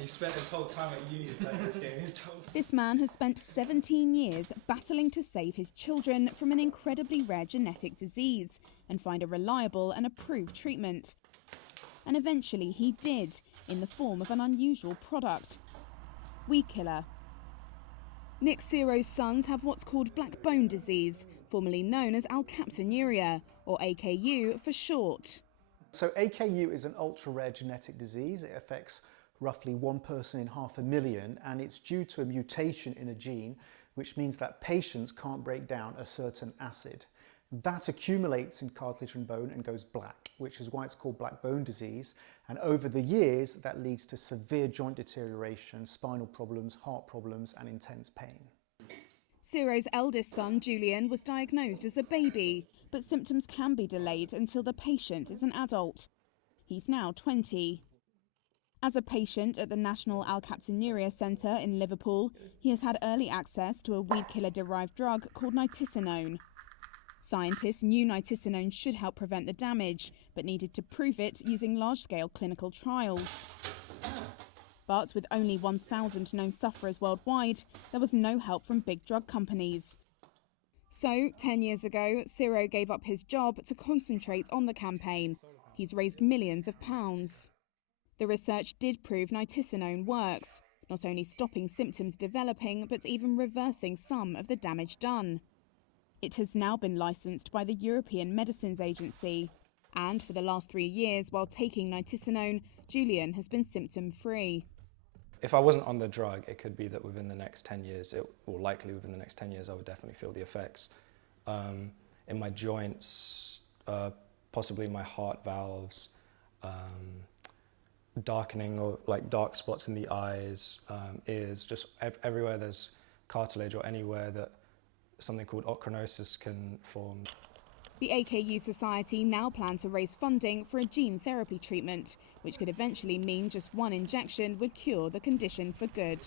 He spent his whole time at uni playing this game, he's told. This man has spent 17 years battling to save his children from an incredibly rare genetic disease and find a reliable and approved treatment. And eventually he did, in the form of an unusual product, Weed Killer. Nick Ciro's sons have what's called black bone disease, formerly known as alkaptonuria, or AKU for short. So AKU is an ultra-rare genetic disease. It affects roughly 1 person in 500,000, and it's due to a mutation in a gene, which means that patients can't break down a certain acid. That accumulates in cartilage and bone and goes black, which is why it's called black bone disease. And over the years, that leads to severe joint deterioration, spinal problems, heart problems, and intense pain. Ciro's eldest son, Julian, was diagnosed as a baby, but symptoms can be delayed until the patient is an adult. He's now 20. As a patient at the National Alkaptonuria Centre in Liverpool, he has had early access to a weed killer-derived drug called nitisinone. Scientists knew nitisinone should help prevent the damage, but needed to prove it using large-scale clinical trials. But with only 1,000 known sufferers worldwide, there was no help from big drug companies. So, 10 years ago, Ciro gave up his job to concentrate on the campaign. He's raised millions of pounds. The research did prove nitisinone works, not only stopping symptoms developing, but even reversing some of the damage done. It has now been licensed by the European Medicines Agency. And for the last 3 years, while taking nitisinone, Julian has been symptom-free. If I wasn't on the drug, it could be that within the next 10 years, or likely within the next 10 years, I would definitely feel the effects in my joints, possibly my heart valves, darkening or like dark spots in the eyes, ears, just everywhere there's cartilage or anywhere that something called ochronosis can form. The AKU Society now plan to raise funding for a gene therapy treatment, which could eventually mean just one injection would cure the condition for good.